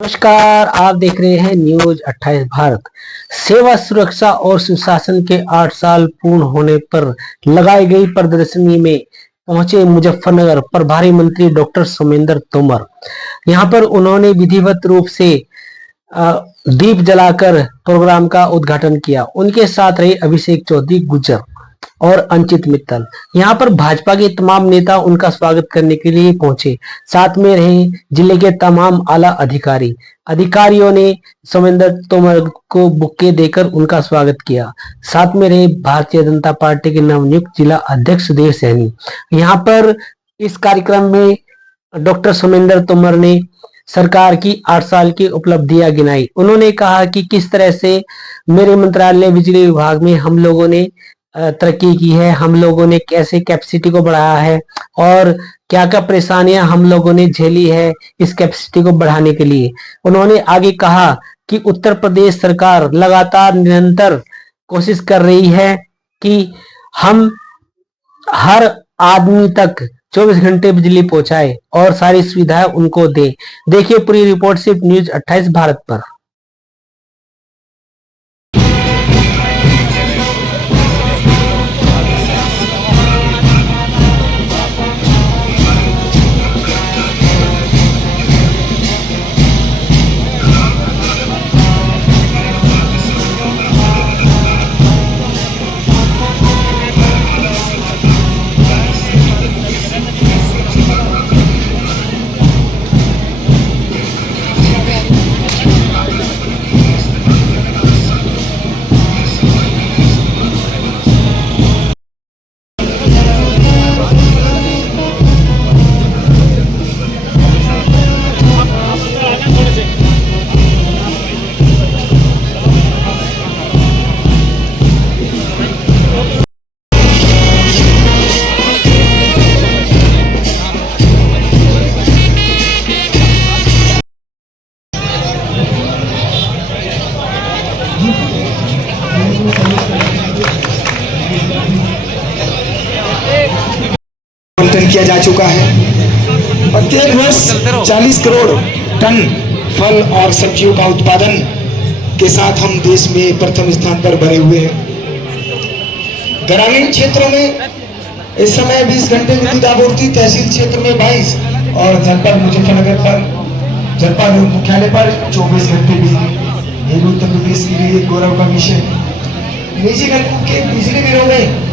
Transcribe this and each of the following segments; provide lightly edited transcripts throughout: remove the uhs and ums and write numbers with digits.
नमस्कार, आप देख रहे हैं न्यूज 28 भारत। सेवा सुरक्षा और सुशासन के 8 साल पूर्ण होने पर लगाई गई प्रदर्शनी में पहुंचे मुजफ्फरनगर प्रभारी मंत्री डॉक्टर सोमेंद्र तोमर। यहां पर उन्होंने विधिवत रूप से दीप जलाकर प्रोग्राम का उद्घाटन किया। उनके साथ रहे अभिषेक चौधरी गुज्जर और अंचित मित्तल। यहाँ पर भाजपा के तमाम नेता उनका स्वागत करने के लिए पहुंचे। साथ में रहे जिले के तमाम आला अधिकारियों ने सोमेंद्र तोमर को बुक्के देकर उनका स्वागत किया। साथ में रहे भारतीय जनता पार्टी के नवनियुक्त जिला अध्यक्ष सुधीर सैनी। यहाँ पर इस कार्यक्रम में डॉक्टर सोमेंद्र तोमर ने सरकार की 8 साल की उपलब्धियां गिनाई। उन्होंने कहा कि किस तरह से मेरे मंत्रालय बिजली विभाग में हम लोगों ने तरक्की की है, हम लोगों ने कैसे कैपेसिटी को बढ़ाया है और क्या क्या परेशानियां हम लोगों ने झेली है इस कैपेसिटी को बढ़ाने के लिए। उन्होंने आगे कहा कि उत्तर प्रदेश सरकार लगातार निरंतर कोशिश कर रही है कि हम हर आदमी तक 24 घंटे बिजली पहुंचाए और सारी सुविधाएं उनको दे। देखिए पूरी रिपोर्ट सिर्फ न्यूज 28 भारत पर। किया जा चुका है। प्रत्येक वर्ष 40 करोड़ टन फल और सब्जियों का उत्पादन के साथ हम देश में प्रथम स्थान पर बने हुए हैं। ग्रामीण क्षेत्रों में इस समय 20 घंटे विद्युत आपूर्ति, तहसील क्षेत्र में 22 और जनपद मुजफ्फरनगर पर जनपद मुख्यालय पर 24 घंटे बिजली। ये उत्तर प्रदेश के लिए गौरव का विषय है। निजी नलकूप के बिजली बिलों में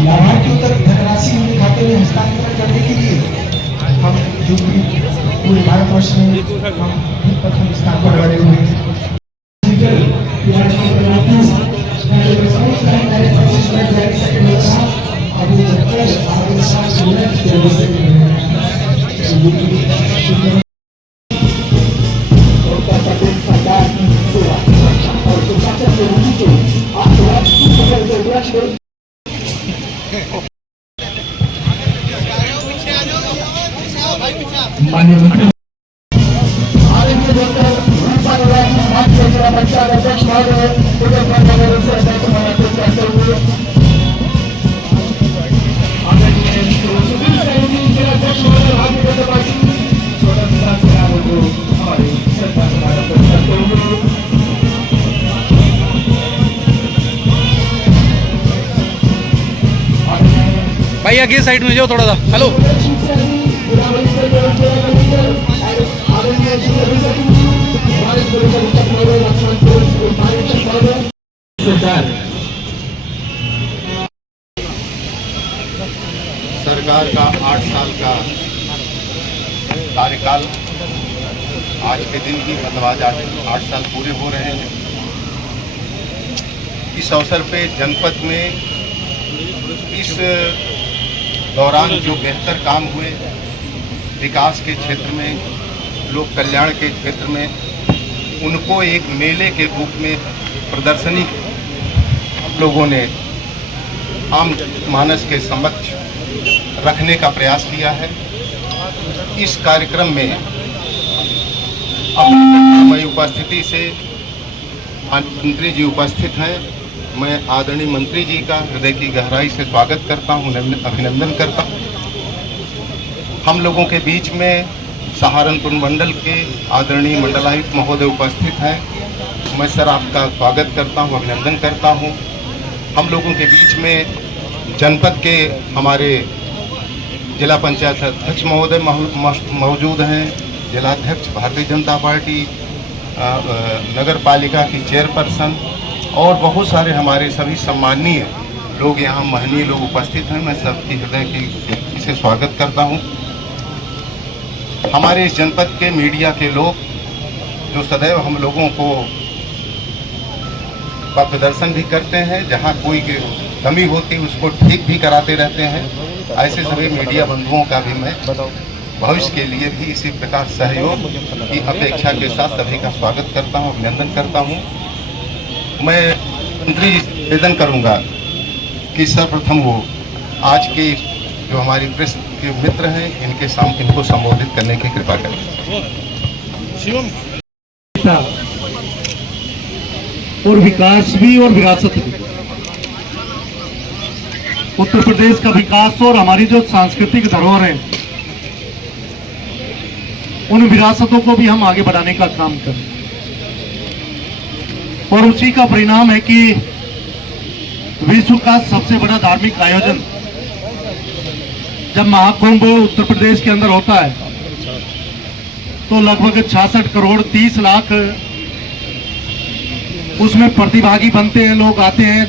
लाभार्थियों तक धनराशि उनके खाते में हस्तांतरण करने के लिए हम जो पूरे भारतवर्ष में हम प्रथम स्थान पर बने हुए हैं। भाई आगे साइड में जाओ थोड़ा सा। हेलो सरकार का 8 साल का कार्यकाल आज के दिन ही मतलब आज 8 साल पूरे हो रहे हैं। इस अवसर पे जनपद में इस दौरान जो बेहतर काम हुए विकास के क्षेत्र में, लोक कल्याण के क्षेत्र में, उनको एक मेले के रूप में प्रदर्शनी लोगों ने आम मानस के समक्ष रखने का प्रयास किया है। इस कार्यक्रम में अपनी उपस्थिति से मंत्री जी उपस्थित हैं। मैं आदरणीय मंत्री जी का हृदय की गहराई से स्वागत करता हूं, अभिनंदन करता हूं। हम लोगों के बीच में सहारनपुर मंडल के आदरणीय मंडलायुक्त महोदय उपस्थित हैं, मैं सर आपका स्वागत करता हूं, अभिनंदन करता हूं। हम लोगों के बीच में जनपद के हमारे जिला पंचायत अध्यक्ष महोदय मौजूद हैं, जिलाध्यक्ष भारतीय जनता पार्टी, नगर पालिका की चेयरपर्सन और बहुत सारे हमारे सभी सम्माननीय लोग यहाँ महनीय लोग उपस्थित हैं। मैं सबकी हृदय की से स्वागत करता हूँ। हमारे इस जनपद के मीडिया के लोग जो सदैव हम लोगों को प्रदर्शन भी करते हैं, जहाँ कोई कमी होती है उसको ठीक भी कराते रहते हैं, ऐसे सभी मीडिया बंधुओं का भी मैं भविष्य के लिए भी इसी प्रकार सहयोग की अपेक्षा के साथ सभी का स्वागत करता हूँ, अभिनंदन करता हूँ। मैं मंत्री निवेदन करूँगा कि सर्वप्रथम वो आज के जो हमारी प्रेस के मित्र हैं इनको संबोधित करने की कृपा करें। और विकास भी और विरासत भी, उत्तर प्रदेश का विकास और हमारी जो सांस्कृतिक धरोहर है उन विरासतों को भी हम आगे बढ़ाने का काम करें। और उसी का परिणाम है कि विश्व का सबसे बड़ा धार्मिक आयोजन जब महाकुंभ उत्तर प्रदेश के अंदर होता है तो लगभग 66 करोड़ 30 लाख उसमें प्रतिभागी बनते हैं, लोग आते हैं।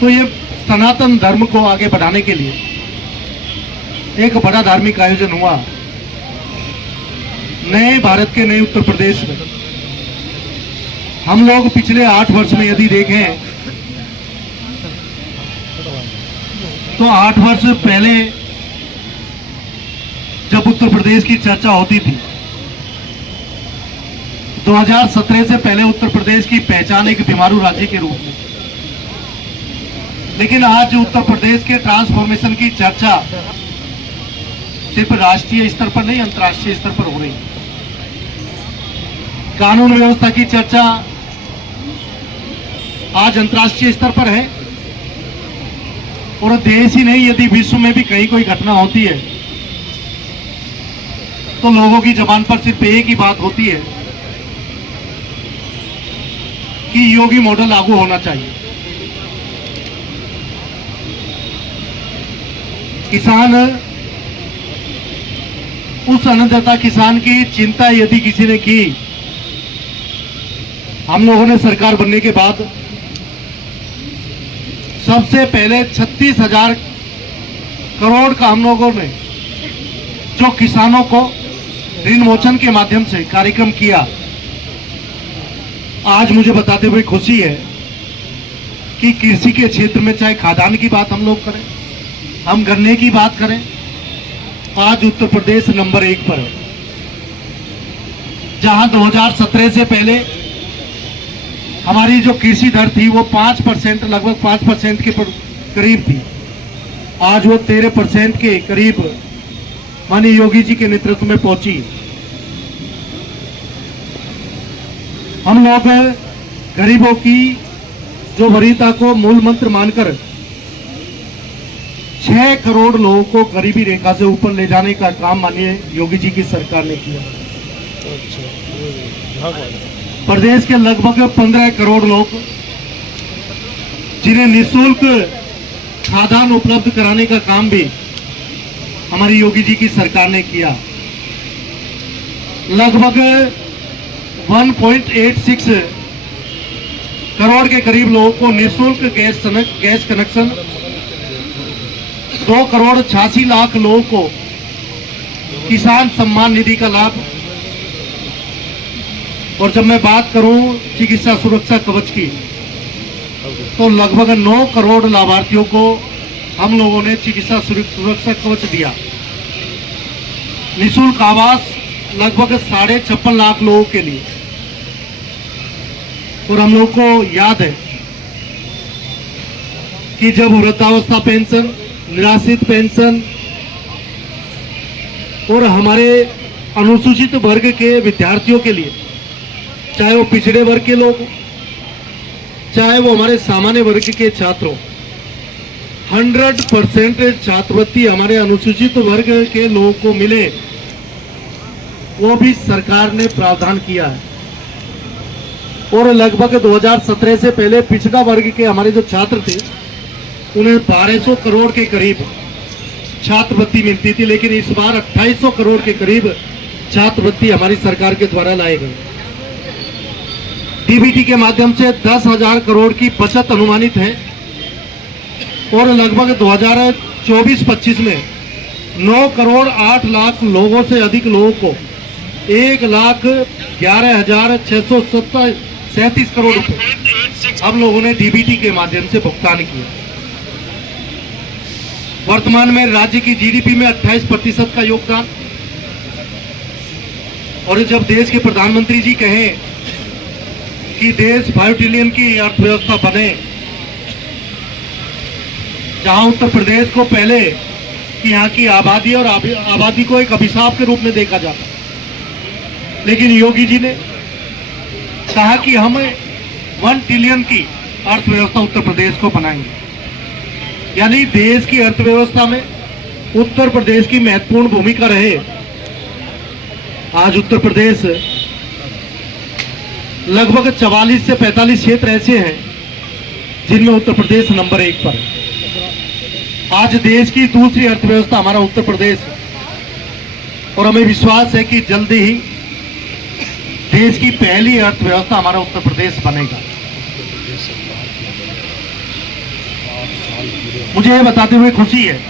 तो ये सनातन धर्म को आगे बढ़ाने के लिए एक बड़ा धार्मिक आयोजन हुआ नए भारत के नए उत्तर प्रदेश में। हम लोग पिछले 8 वर्ष में यदि देखें तो 8 वर्ष पहले जब उत्तर प्रदेश की चर्चा होती थी, 2017 से पहले उत्तर प्रदेश की पहचान एक बीमारू राज्य के रूप में, लेकिन आज उत्तर प्रदेश के ट्रांसफॉर्मेशन की चर्चा सिर्फ राष्ट्रीय स्तर पर नहीं अंतर्राष्ट्रीय स्तर पर हो रही है। कानून व्यवस्था की चर्चा आज अंतर्राष्ट्रीय स्तर पर है और देश ही नहीं यदि विश्व में भी कहीं कोई घटना होती है तो लोगों की जबान पर सिर्फ एक ही बात होती है कि योगी मॉडल लागू होना चाहिए। किसान, उस अन्नदाता किसान की चिंता यदि किसी ने की, हम लोगों ने सरकार बनने के बाद सबसे पहले 36,000 करोड़ का हम लोगों ने जो किसानों को ऋण मोचन के माध्यम से कार्यक्रम किया। आज मुझे बताते हुए खुशी है कि कृषि के क्षेत्र में चाहे खाद्यान्न की बात हम लोग करें, हम गन्ने की बात करें, आज उत्तर प्रदेश नंबर 1 पर है। जहां 2017 से पहले हमारी जो कृषि दर थी वो 5%, लगभग 5% के करीब थी, आज वो 13% के करीब माननीय योगी जी के नेतृत्व में पहुंची। हम लोग गरीबों की जो वरीयता को मूल मंत्र मानकर 6 करोड़ लोगों को गरीबी रेखा से ऊपर ले जाने का काम माननीय योगी जी की सरकार ने किया। प्रदेश के लगभग 15 करोड़ लोग जिन्हें निःशुल्क खाद्यान्न उपलब्ध कराने का काम भी हमारी योगी जी की सरकार ने किया। लगभग 1.86 करोड़ के करीब लोगों को निःशुल्क गैस कनेक्शन, 2 करोड़ 86 लाख लोगों को किसान सम्मान निधि का लाभ, और जब मैं बात करूं चिकित्सा सुरक्षा कवच की तो लगभग 9 करोड़ लाभार्थियों को हम लोगों ने चिकित्सा सुरक्षा कवच दिया। निःशुल्क आवास लगभग 56.5 लाख लोगों के लिए। और हम लोग को याद है कि जब वृद्धावस्था पेंशन, निराश्रित पेंशन और हमारे अनुसूचित वर्ग के विद्यार्थियों के लिए, चाहे वो पिछड़े वर्ग के लोग, चाहे वो हमारे सामान्य वर्ग के छात्रों, 100% छात्रवृत्ति हमारे अनुसूचित वर्ग के लोगों को मिले, वो भी सरकार ने प्रावधान किया है। और लगभग 2017 से पहले पिछड़ा वर्ग के हमारे जो छात्र थे उन्हें 1200 करोड़ के करीब छात्रवृत्ति मिलती थी, लेकिन इस बार 2800 करोड़ के करीब छात्रवृत्ति हमारी सरकार के द्वारा लाए गए। डीबीटी के माध्यम से 10,000 करोड़ की बचत अनुमानित है और लगभग 2024-25 में 9 करोड़ 8 लाख लोगों से अधिक लोगों को 1,11,637 करोड़ रुपए हम लोगों ने डीबीटी के माध्यम से भुगतान किया। वर्तमान में राज्य की जीडीपी में 28% का योगदान। और जब देश के प्रधानमंत्री जी कहें कि देश 5 ट्रिलियन की अर्थव्यवस्था बने, जहां उत्तर प्रदेश को पहले कि यहाँ की आबादी और आबादी को एक अभिशाप के रूप में देखा जाता, लेकिन योगी जी ने कहा कि हम 1 ट्रिलियन की अर्थव्यवस्था उत्तर प्रदेश को बनाएंगे। यानी देश की अर्थव्यवस्था में उत्तर प्रदेश की महत्वपूर्ण भूमिका रहे। आज उत्तर प्रदेश लगभग 44 से 45 क्षेत्र ऐसे हैं जिनमें उत्तर प्रदेश नंबर 1 पर है। आज देश की दूसरी अर्थव्यवस्था हमारा उत्तर प्रदेश है और हमें विश्वास है कि जल्दी ही देश की पहली अर्थव्यवस्था हमारा उत्तर प्रदेश बनेगा। मुझे यह बताते हुए खुशी है,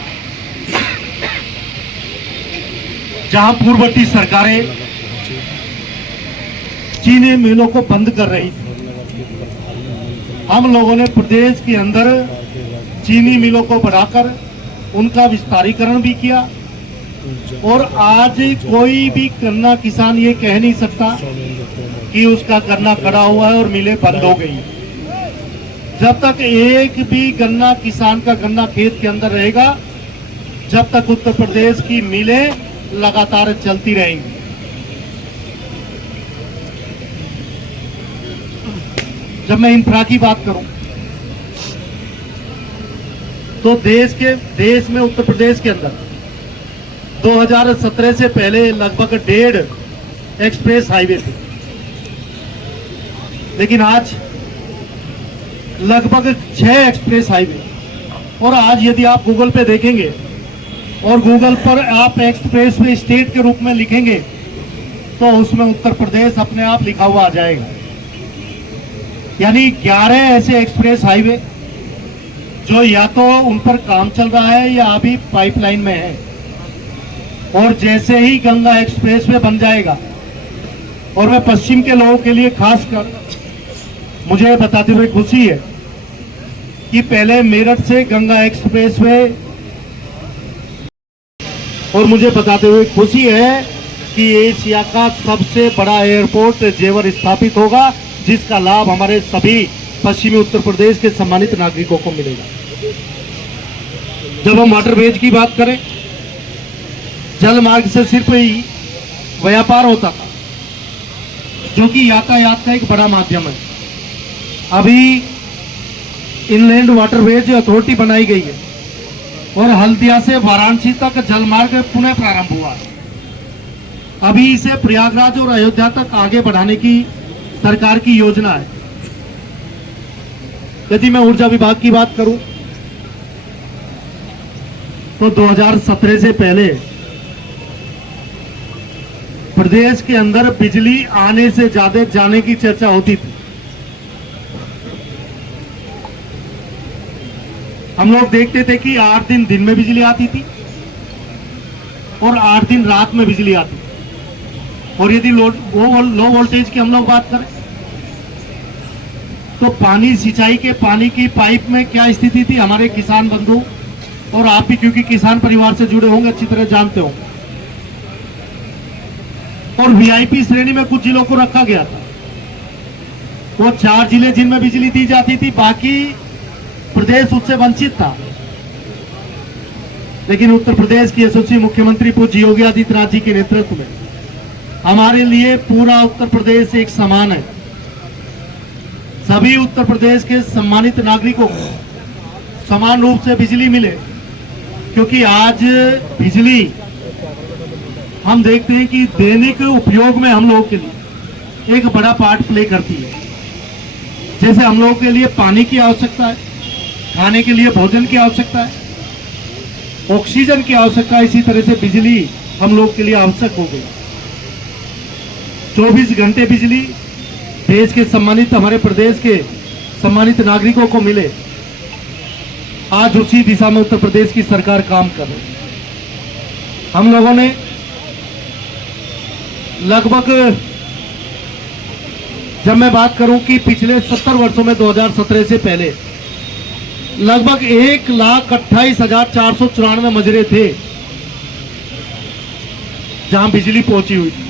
जहां पूर्ववर्ती सरकारें चीनी मिलों को बंद कर रही थी, हम लोगों ने प्रदेश के अंदर चीनी मिलों को बढ़ाकर उनका विस्तारीकरण भी किया। और आज कोई भी गन्ना किसान ये कह नहीं सकता कि उसका गन्ना खड़ा हुआ है और मिलें बंद हो गई। जब तक एक भी गन्ना किसान का गन्ना खेत के अंदर रहेगा, जब तक उत्तर प्रदेश की मिलें लगातार चलती रहेंगी। जब मैं इंफ्रा की बात करूं तो देश में उत्तर प्रदेश के अंदर 2017 से पहले लगभग 1.5 एक्सप्रेस हाईवे थे, लेकिन आज लगभग 6 एक्सप्रेस हाईवे। और आज यदि आप गूगल पे देखेंगे और गूगल पर आप एक्सप्रेस वे स्टेट के रूप में लिखेंगे तो उसमें उत्तर प्रदेश अपने आप लिखा हुआ आ जाएगा। यानी 11 ऐसे एक्सप्रेस हाईवे जो या तो उन पर काम चल रहा है या अभी पाइपलाइन में है। और जैसे ही गंगा एक्सप्रेस वे बन जाएगा, और मैं पश्चिम के लोगों के लिए खासकर मुझे बताते हुए खुशी है कि पहले मेरठ से गंगा एक्सप्रेस वे, और मुझे बताते हुए खुशी है कि एशिया का सबसे बड़ा एयरपोर्ट जेवर स्थापित होगा, जिसका लाभ हमारे सभी पश्चिमी उत्तर प्रदेश के सम्मानित नागरिकों को मिलेगा। जब हम वाटरवेज की बात करें, जल मार्ग से सिर्फ ही व्यापार होता था, जो कि यातायात का एक बड़ा माध्यम है। अभी इनलैंड वाटरवेज अथॉरिटी बनाई गई है और हल्दिया से वाराणसी तक जल मार्ग पुनः प्रारंभ हुआ है। अभी इसे प्रयागराज और अयोध्या तक आगे बढ़ाने की सरकार की योजना है। यदि मैं ऊर्जा विभाग की बात करूं तो 2017 से पहले प्रदेश के अंदर बिजली आने से ज्यादा जाने की चर्चा होती थी। हम लोग देखते थे कि 8 दिन दिन में बिजली आती थी और 8 दिन रात में बिजली आती थी। और यदि लो वोल्टेज की हम लोग बात करें तो पानी सिंचाई के पानी की पाइप में क्या स्थिति थी, हमारे किसान बंधु और आप भी क्योंकि किसान परिवार से जुड़े होंगे अच्छी तरह जानते हो। और वीआईपी श्रेणी में कुछ जिलों को रखा गया था। वो 4 जिले जिनमें बिजली दी जाती थी, बाकी प्रदेश उससे वंचित था। लेकिन उत्तर प्रदेश की यशस्वी मुख्यमंत्री पूज्य योगी आदित्यनाथ जी के नेतृत्व में हमारे लिए पूरा उत्तर प्रदेश एक समान है। सभी उत्तर प्रदेश के सम्मानित नागरिकों को समान रूप से बिजली मिले, क्योंकि आज बिजली हम देखते हैं कि दैनिक उपयोग में हम लोगों के लिए एक बड़ा पार्ट प्ले करती है। जैसे हम लोगों के लिए पानी की आवश्यकता है, खाने के लिए भोजन की आवश्यकता है, ऑक्सीजन की आवश्यकता है, इसी तरह से बिजली हम लोग के लिए आवश्यक हो गई। 24 घंटे बिजली देश के सम्मानित, हमारे प्रदेश के सम्मानित नागरिकों को मिले, आज उसी दिशा में उत्तर प्रदेश की सरकार काम कर रही है। हम लोगों ने लगभग, जब मैं बात करूं कि पिछले 70 वर्षों में 2017 से पहले लगभग 1,28,494 मजरे थे जहां बिजली पहुंची हुई थी।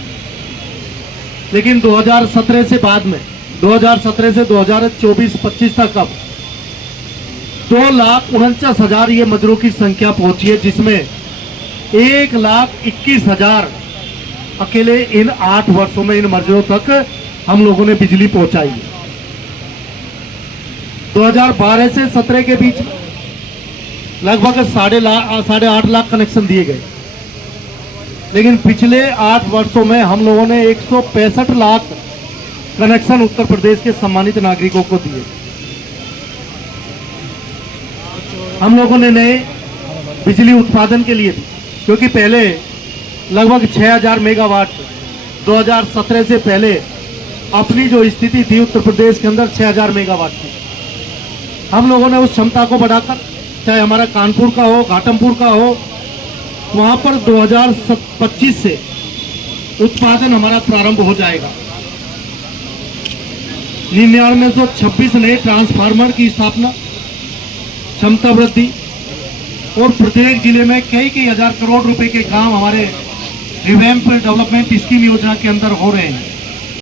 लेकिन 2017 से बाद में, 2017 से 2024-25 तक अब 2,49,000 ये मजरों की संख्या पहुंची है, जिसमें 1,21,000 अकेले इन 8 वर्षों में इन मजरों तक हम लोगों ने बिजली पहुंचाई है। 2012 से 17 के बीच लगभग 8.5 लाख कनेक्शन दिए गए, लेकिन पिछले 8 वर्षों में हम लोगों ने 165 लाख कनेक्शन उत्तर प्रदेश के सम्मानित नागरिकों को दिए। हम लोगों ने नए बिजली उत्पादन के लिए भी, क्योंकि पहले लगभग 6,000 मेगावाट 2017 से पहले अपनी जो स्थिति थी उत्तर प्रदेश के अंदर 6,000 मेगावाट थी। हम लोगों ने उस क्षमता को बढ़ाकर, चाहे हमारा कानपुर का हो, घाटमपुर का हो, वहां पर 2025 से उत्पादन हमारा प्रारंभ हो जाएगा। 9926 नए ट्रांसफार्मर की स्थापना, क्षमता वृद्धि, और प्रत्येक जिले में कई हजार करोड़ रुपए के काम हमारे रिवैम्प डेवलपमेंट स्कीम योजना के अंदर हो रहे हैं।